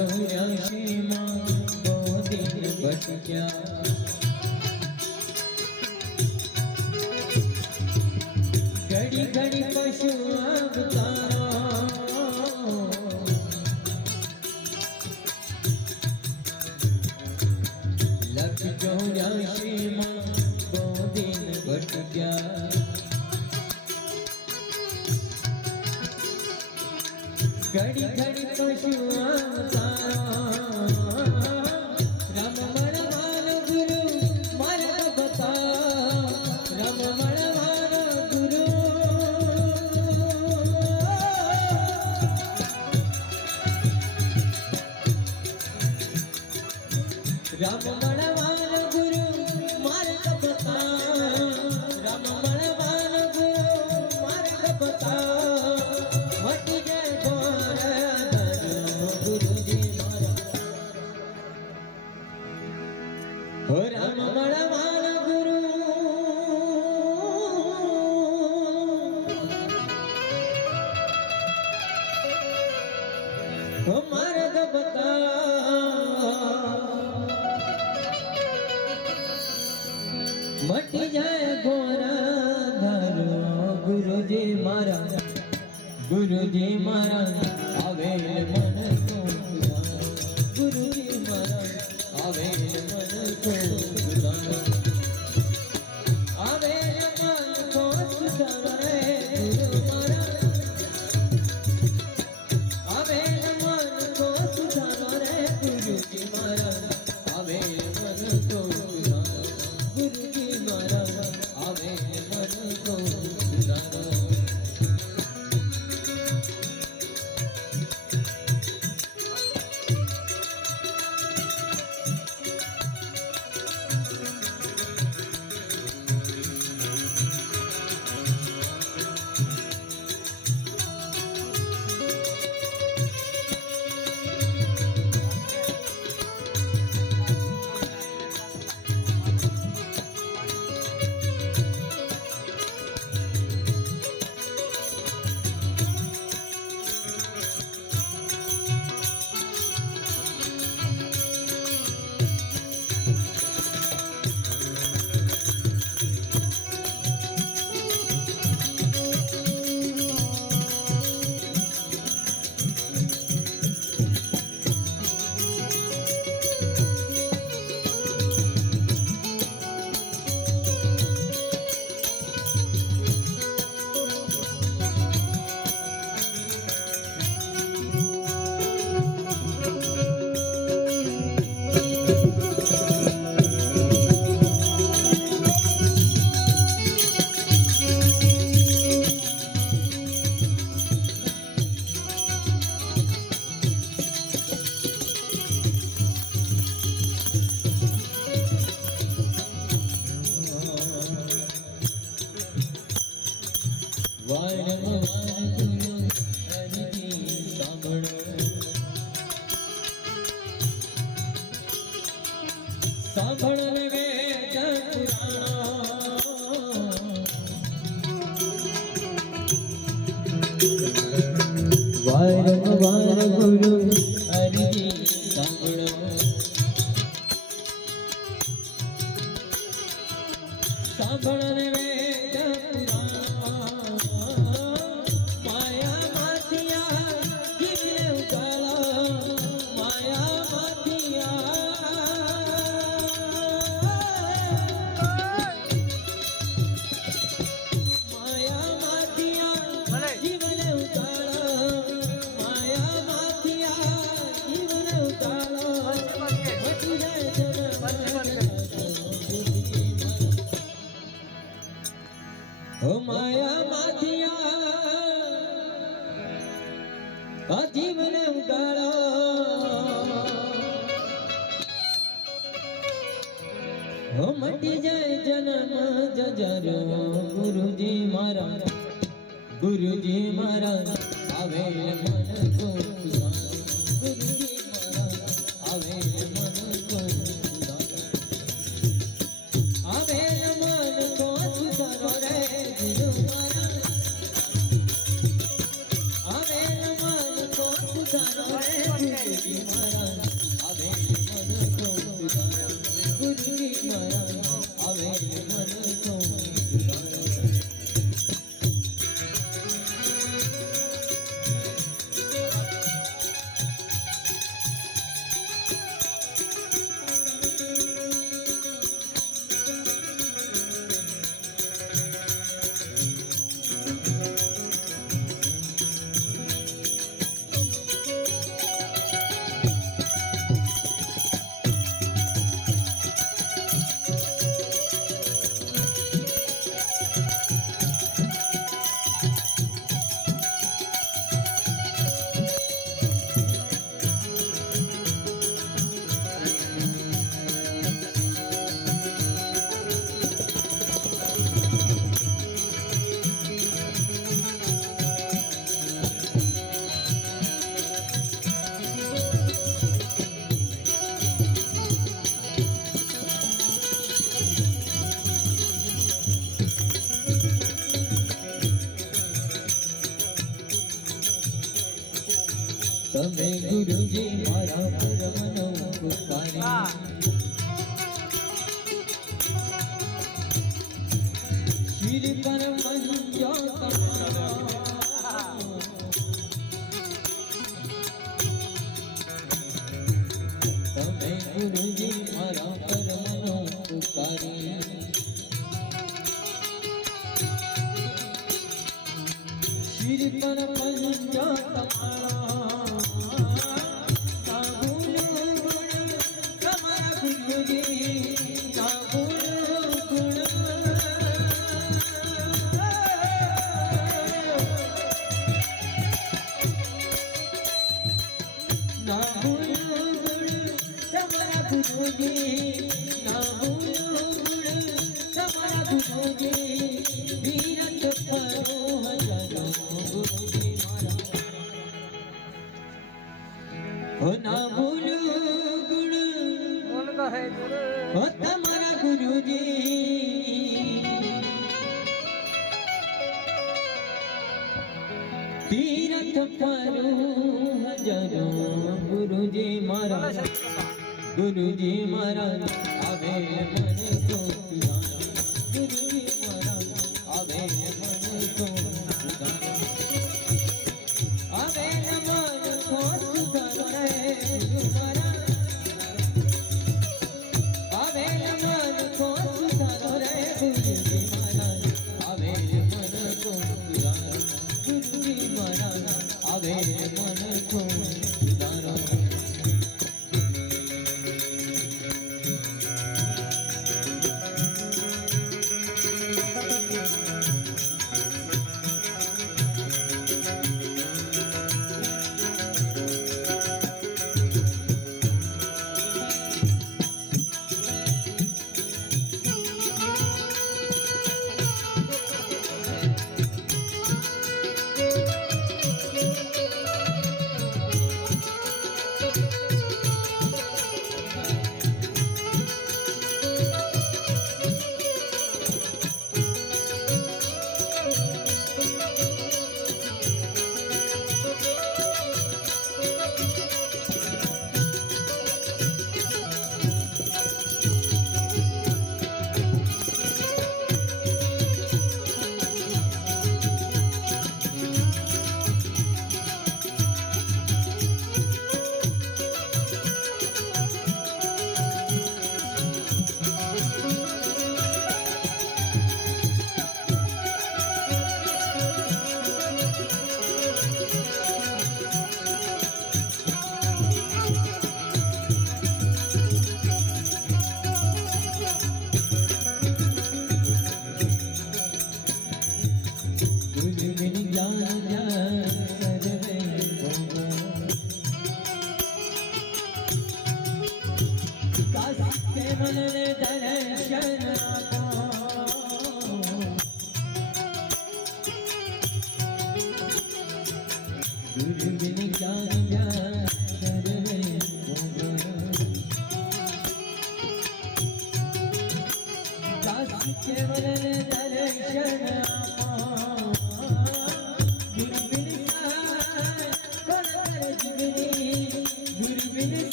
चौरासी मां दो दिन भटक्या घड़ी घड़ी पशु अवतारा लख चौरासी मां दो दिन भटक्या घड़ी घड़ी पशु अवतारा राम मणवान गुरु मार्ग बता राम मणवान गुरु राम मणवान गुरु मार्ग बता राम मणवान गुरु मार्ग बता मट जय हो राम मणवान गुरु हो मार्ग बता मट जाए गोरा धारो गुरुजी मारा आवे मन को गुरुजी मारा आवे मन को आवे मन को सुधारे गुरु मारा आवे मन को सुधारे गुरुजी मारा आवे मन को गुरुजी मारा आवे मन को सुधारो सांभळने वेद पुराण वारंवार गुरु हरिजी सांभळो सांभळने वेद पुराण माया माथिया जीवने उजाला माया माथिया हो माया माथिया जीवन उगाड़ा हो मटी जाए जन्म जजरो गुरुजी मारा आवे मन को गुरुजी मारा आवे मन को आवे मन को सुधारो रे गुरु मारा आवे मन को सुधारो रे गुरुजी मारा ગુરુજી મારા પરમનો પુકારી શ્રી પરમ તમે ગુરુજી મારા પરમનો પુકારી શ્રી પરમ ना भूलू गुण हो तमारा गुरुजी तीरथ परो हजारों गुरुजी मारा आवे मन को सुधारा गुरुजी मारा आवे मन को सुधारा आवे मन को सुधारा आवे मन को सुधारा रे गुरुजी मारा आवे मन को सुधारा गुरुजी मारा आवे मन को सुधारा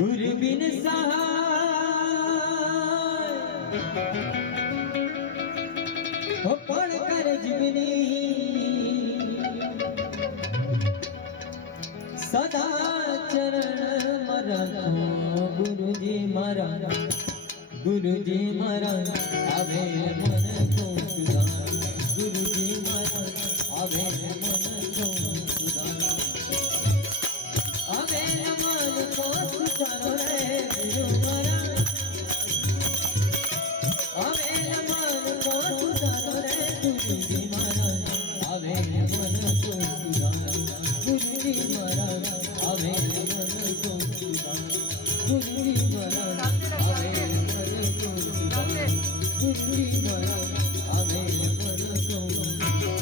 गुरु बिन सहाय हो पण कर जीवनी सदा चरण मरा गुरुजी मारा आवे मन को सुधार गुरुजी मारा आवे मन को सुधार आवे मन को सुधार रे गुरु मारा आवे मन को सुधार रे गुरुजी मारा आवे मन को सुधार गुरुजी मारा आवे मन को सुधार गुरुजी मारा आवे मन को सुधार ગુરુજી મારા